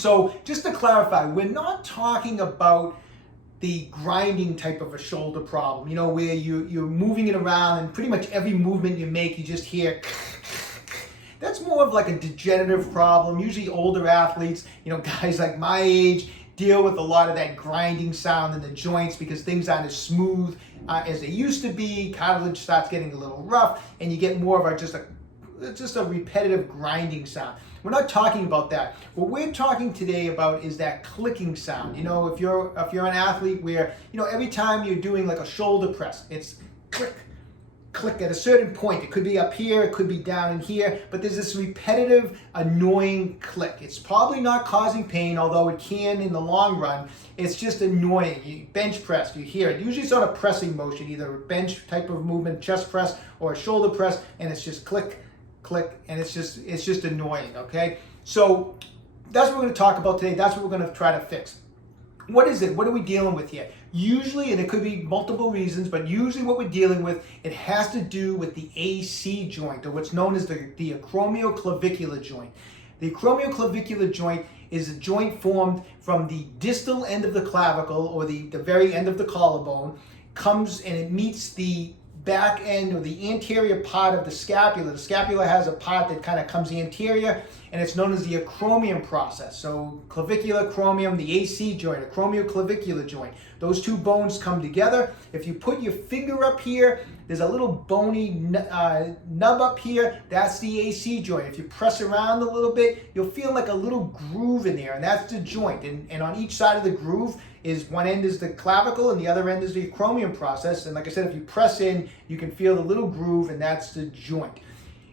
So just to clarify, we're not talking about the grinding type of a shoulder problem, you know, where you're moving it around and pretty much every movement you make, you just hear. That's more of like a degenerative problem. Usually older athletes, you know, guys like my age, deal with a lot of that grinding sound in the joints because things aren't as smooth as they used to be. Cartilage starts getting a little rough and you get more of just a repetitive grinding sound. We're not talking about that. What we're talking today about is that clicking sound. You know, if you're an athlete where, you know, every time you're doing like a shoulder press, it's click, click at a certain point. It could be up here, it could be down in here, but there's this repetitive, annoying click. It's probably not causing pain, although it can in the long run. It's just annoying. You bench press, you hear it. Usually it's on a pressing motion, either a bench type of movement, chest press, or a shoulder press, and it's just click, click, and it's just annoying, okay? So that's what we're going to talk about today. That's what we're going to try to fix. What is it? What are we dealing with here? Usually, and it could be multiple reasons, but usually what we're dealing with, it has to do with the AC joint, or what's known as the acromioclavicular joint. The acromioclavicular joint is a joint formed from the distal end of the clavicle, or the very end of the collarbone, comes and it meets the back end or the anterior part of the scapula. The scapula has a part that kind of comes anterior, and it's known as the acromion process. So clavicular, acromion, the AC joint, acromioclavicular joint. Those two bones come together. If you put your finger up here, there's a little bony nub up here. That's the AC joint. If you press around a little bit, you'll feel like a little groove in there, and that's the joint. And on each side of the groove is one end is the clavicle and the other end is the acromion process. And like I said, if you press in, you can feel the little groove, and that's the joint.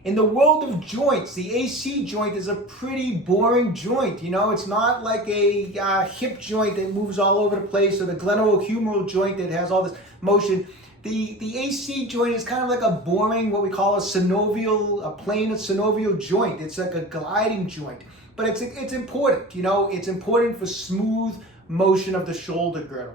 In the world of joints, the AC joint is a pretty boring joint. You know, it's not like a hip joint that moves all over the place, or the glenohumeral joint that has all this motion. The AC joint is kind of like a boring, what we call a plain synovial joint. It's like a gliding joint, but it's important. You know, it's important for smooth motion of the shoulder girdle.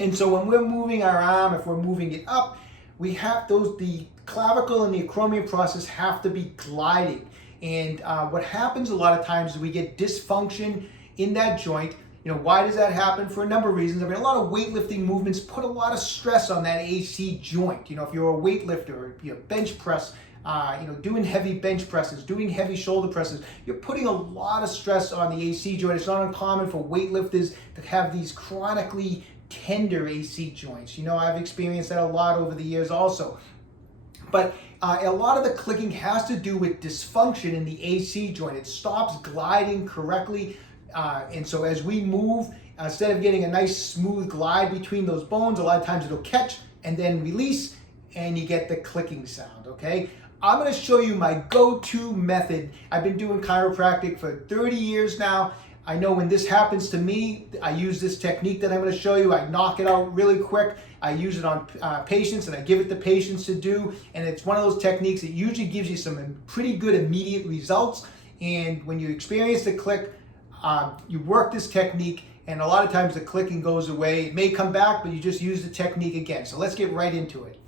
And so when we're moving our arm, if we're moving it up, we have the clavicle and the acromion process have to be gliding. And what happens a lot of times is we get dysfunction in that joint. You know, why does that happen? For a number of reasons. I mean, a lot of weightlifting movements put a lot of stress on that AC joint. You know, if you're a weightlifter, you know, bench press, doing heavy bench presses, doing heavy shoulder presses, you're putting a lot of stress on the AC joint. It's not uncommon for weightlifters to have these chronically tender AC joints. You know, I've experienced that a lot over the years also. But a lot of the clicking has to do with dysfunction in the AC joint. It stops gliding correctly. And so as we move, instead of getting a nice smooth glide between those bones, a lot of times it'll catch and then release, and you get the clicking sound, okay? I'm going to show you my go-to method. I've been doing chiropractic for 30 years now. I know when this happens to me, I use this technique that I'm going to show you. I knock it out really quick. I use it on patients, and I give it to patients to do. And it's one of those techniques that usually gives you some pretty good immediate results. And when you experience the click, you work this technique, and a lot of times the clicking goes away. It may come back, but you just use the technique again. So let's get right into it.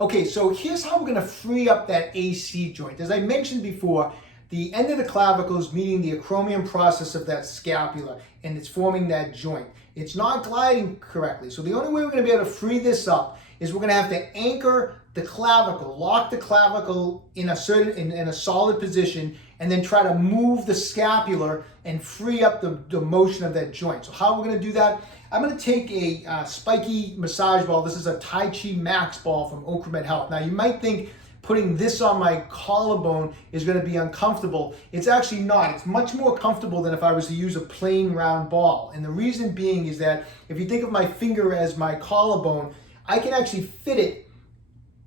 Okay, so here's how we're going to free up that AC joint. As I mentioned before, the end of the clavicle is meeting the acromion process of that scapula, and it's forming that joint. It's not gliding correctly. So the only way we're going to be able to free this up is we're going to have to anchor the clavicle, lock the clavicle in a solid position, and then try to move the scapular and free up the motion of that joint. So how we're going to do that? I'm going to take a spiky massage ball. This is a Tai Chi Max ball from Ocramed Health. Now you might think putting this on my collarbone is going to be uncomfortable. It's actually not. It's much more comfortable than if I was to use a plain round ball. And the reason being is that if you think of my finger as my collarbone, I can actually fit it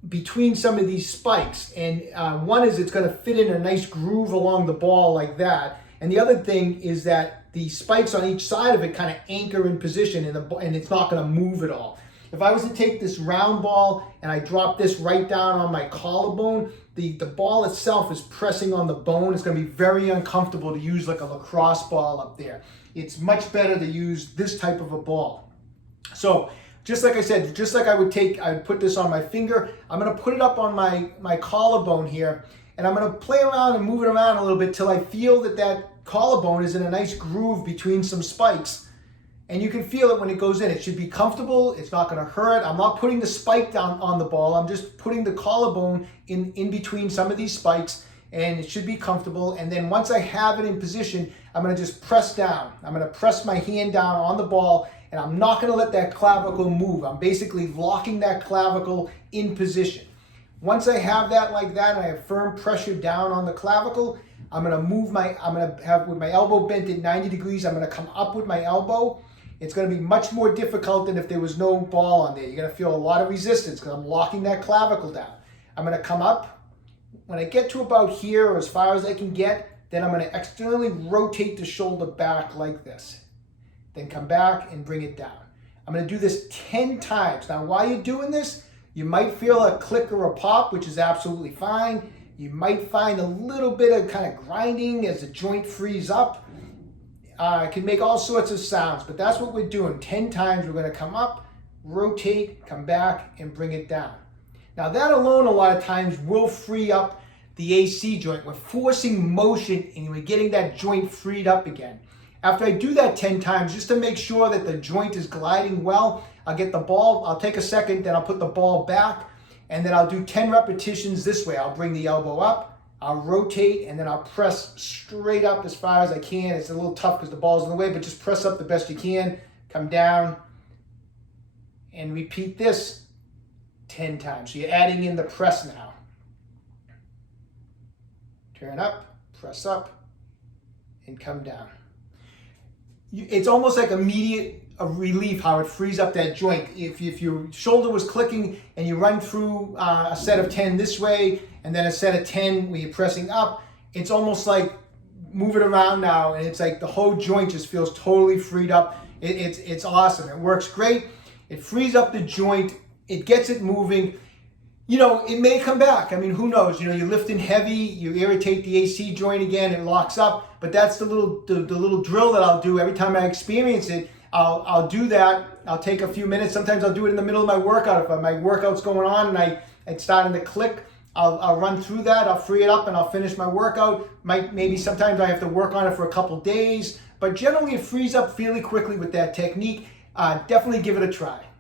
between some of these spikes. And one is it's going to fit in a nice groove along the ball like that. And the other thing is that the spikes on each side of it kind of anchor in position, and it's not going to move at all. If I was to take this round ball and I drop this right down on my collarbone, the ball itself is pressing on the bone. It's going to be very uncomfortable to use like a lacrosse ball up there. It's much better to use this type of a ball. So just like I said, just like I would put this on my finger, I'm going to put it up on my collarbone here, and I'm going to play around and move it around a little bit till I feel that collarbone is in a nice groove between some spikes, and you can feel it when it goes in. It should be comfortable. It's not going to hurt. I'm not putting the spike down on the ball. I'm just putting the collarbone in between some of these spikes, and it should be comfortable. And then once I have it in position, I'm going to just press down. I'm going to press my hand down on the ball, and I'm not going to let that clavicle move. I'm basically locking that clavicle in position. Once I have that like that, and I have firm pressure down on the clavicle, I'm going to have with my elbow bent at 90 degrees, I'm going to come up with my elbow. It's going to be much more difficult than if there was no ball on there. You're going to feel a lot of resistance because I'm locking that clavicle down. I'm going to come up. When I get to about here, or as far as I can get, then I'm going to externally rotate the shoulder back like this. Then come back and bring it down. I'm going to do this 10 times. Now, while you're doing this, you might feel a click or a pop, which is absolutely fine. You might find a little bit of kind of grinding as the joint frees up. It can make all sorts of sounds, but that's what we're doing. 10 times, we're going to come up, rotate, come back, and bring it down. Now, that alone, a lot of times, will free up the AC joint. We're forcing motion, and we're getting that joint freed up again. After I do that 10 times, just to make sure that the joint is gliding well, I'll get the ball, I'll take a second, then I'll put the ball back, and then I'll do 10 repetitions this way. I'll bring the elbow up, I'll rotate, and then I'll press straight up as far as I can. It's a little tough because the ball's in the way, but just press up the best you can. Come down, and repeat this 10 times. So you're adding in the press now. Turn up, press up, and come down. It's almost like immediate relief how it frees up that joint. If your shoulder was clicking and you run through a set of 10 this way and then a set of 10 where you're pressing up, it's almost like move it around now, and it's like the whole joint just feels totally freed up. It's awesome. It works great. It frees up the joint. It gets it moving. You know, it may come back. I mean, who knows? You know, you're lifting heavy, you irritate the AC joint again, it locks up. But that's the little drill that I'll do every time I experience it. I'll do that. I'll take a few minutes. Sometimes I'll do it in the middle of my workout. If my workout's going on and it's starting to click, I'll run through that. I'll free it up and I'll finish my workout. Maybe sometimes I have to work on it for a couple days. But generally it frees up fairly quickly with that technique. Definitely give it a try.